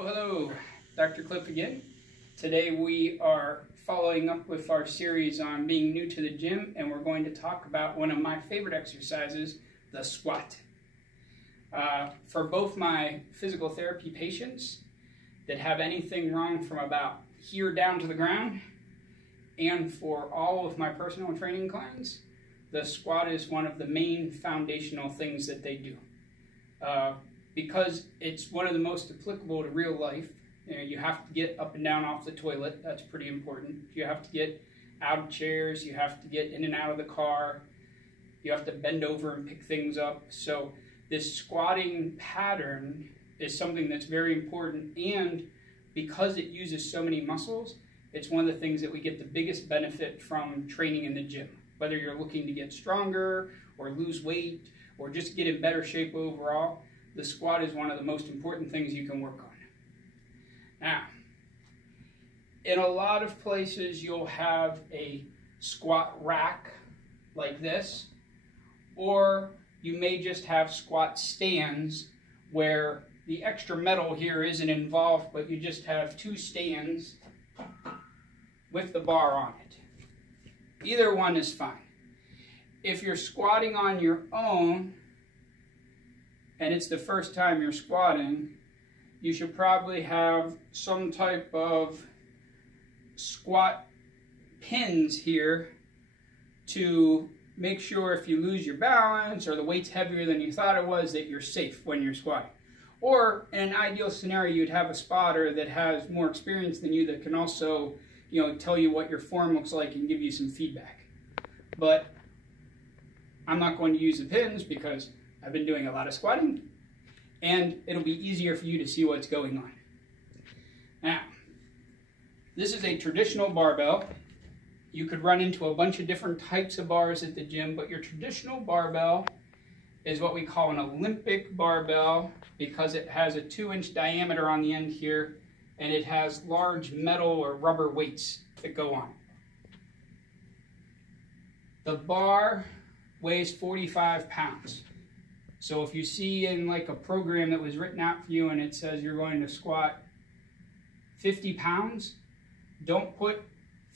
Hello, Dr. Clif again. Today we are following up with our series on being new to the gym, and we're going to talk about one of my favorite exercises, the squat. For both my physical therapy patients that have anything wrong from about here down to the ground, and for all of my personal training clients, the squat is one of the main foundational things that they do. Because it's one of the most applicable to real life. You have to get up and down off the toilet. That's pretty important. You have to get out of chairs. You have to get in and out of the car. You have to bend over and pick things up. So this squatting pattern is something that's very important, and because it uses so many muscles, it's one of the things that we get the biggest benefit from training in the gym. Whether you're looking to get stronger or lose weight or just get in better shape overall, the squat is one of the most important things you can work on. Now, in a lot of places you'll have a squat rack like this, or you may just have squat stands where the extra metal here isn't involved, but you just have two stands with the bar on it. Either one is fine. If you're squatting on your own, and it's the first time you're squatting, you should probably have some type of squat pins here to make sure if you lose your balance or the weight's heavier than you thought it was, that you're safe when you're squatting. Or in an ideal scenario, you'd have a spotter that has more experience than you that can also, tell you what your form looks like and give you some feedback. But I'm not going to use the pins because I've been doing a lot of squatting, and it'll be easier for you to see what's going on. Now, this is a traditional barbell. You could run into a bunch of different types of bars at the gym, but your traditional barbell is what we call an Olympic barbell because it has a 2-inch diameter on the end here, and it has large metal or rubber weights that go on. The bar weighs 45 pounds. So if you see in like a program that was written out for you and it says you're going to squat 50 pounds, don't put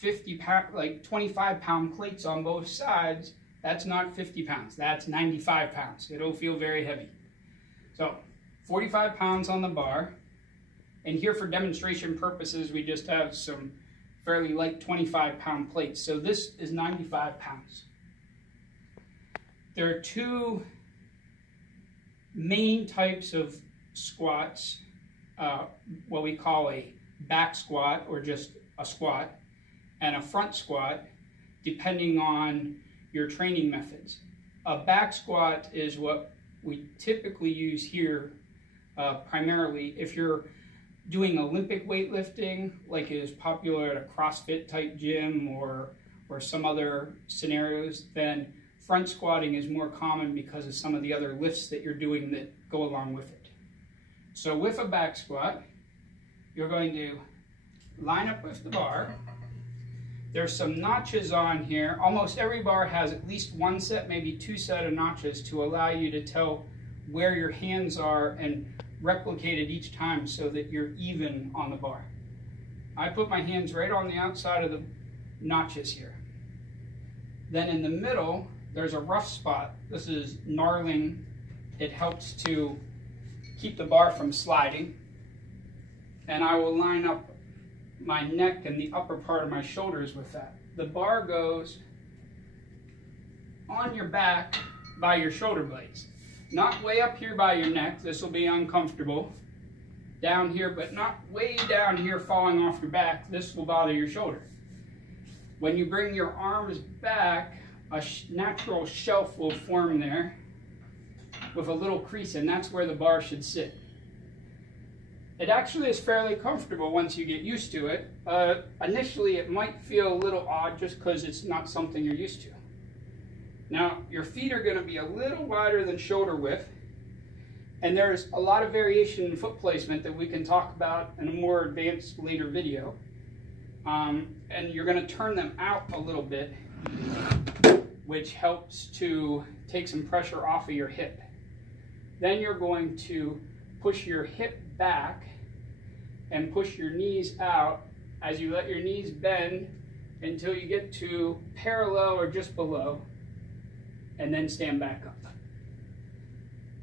25 pound plates on both sides. That's not 50 pounds, that's 95 pounds. It'll feel very heavy. So 45 pounds on the bar, and here for demonstration purposes we just have some fairly light 25 pound plates. So this is 95 pounds. There are two main types of squats, what we call a back squat or just a squat, and a front squat, depending on your training methods. A back squat is what we typically use here primarily if you're doing Olympic weightlifting, like it is popular at a CrossFit type gym or some other scenarios. Then front squatting is more common because of some of the other lifts that you're doing that go along with it. So with a back squat, you're going to line up with the bar. There's some notches on here. Almost every bar has at least one set, maybe two sets of notches to allow you to tell where your hands are and replicate it each time so that you're even on the bar. I put my hands right on the outside of the notches here. Then in the middle, there's a rough spot. This is knurling. It helps to keep the bar from sliding. And I will line up my neck and the upper part of my shoulders with that. The bar goes on your back by your shoulder blades. Not way up here by your neck. This will be uncomfortable. Down here, but not way down here falling off your back. This will bother your shoulder. When you bring your arms back, a natural shelf will form there with a little crease, and that's where the bar should sit. It actually is fairly comfortable once you get used to it. Initially, it might feel a little odd just because it's not something you're used to. Now, your feet are going to be a little wider than shoulder width, and there's a lot of variation in foot placement that we can talk about in a more advanced later video. And you're going to turn them out a little bit, which helps to take some pressure off of your hip. Then you're going to push your hip back and push your knees out as you let your knees bend until you get to parallel or just below, and then stand back up.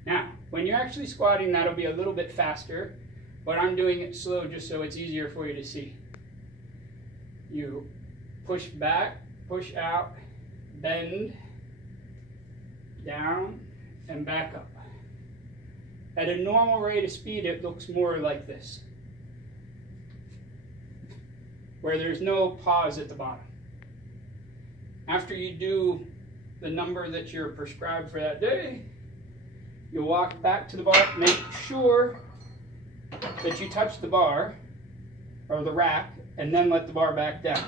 Now, when you're actually squatting, that'll be a little bit faster, but I'm doing it slow just so it's easier for you to see. You push back, push out, bend, down, and back up. At a normal rate of speed, it looks more like this, where there's no pause at the bottom. After you do the number that you're prescribed for that day, you'll walk back to the bar, make sure that you touch the bar or the rack, and then let the bar back down.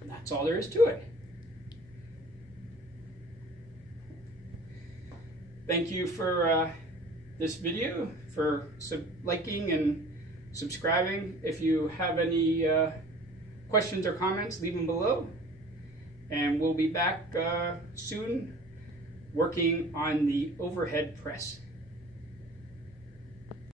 And that's all there is to it. Thank you for this video, for liking and subscribing. If you have any questions or comments, leave them below. And we'll be back soon working on the overhead press.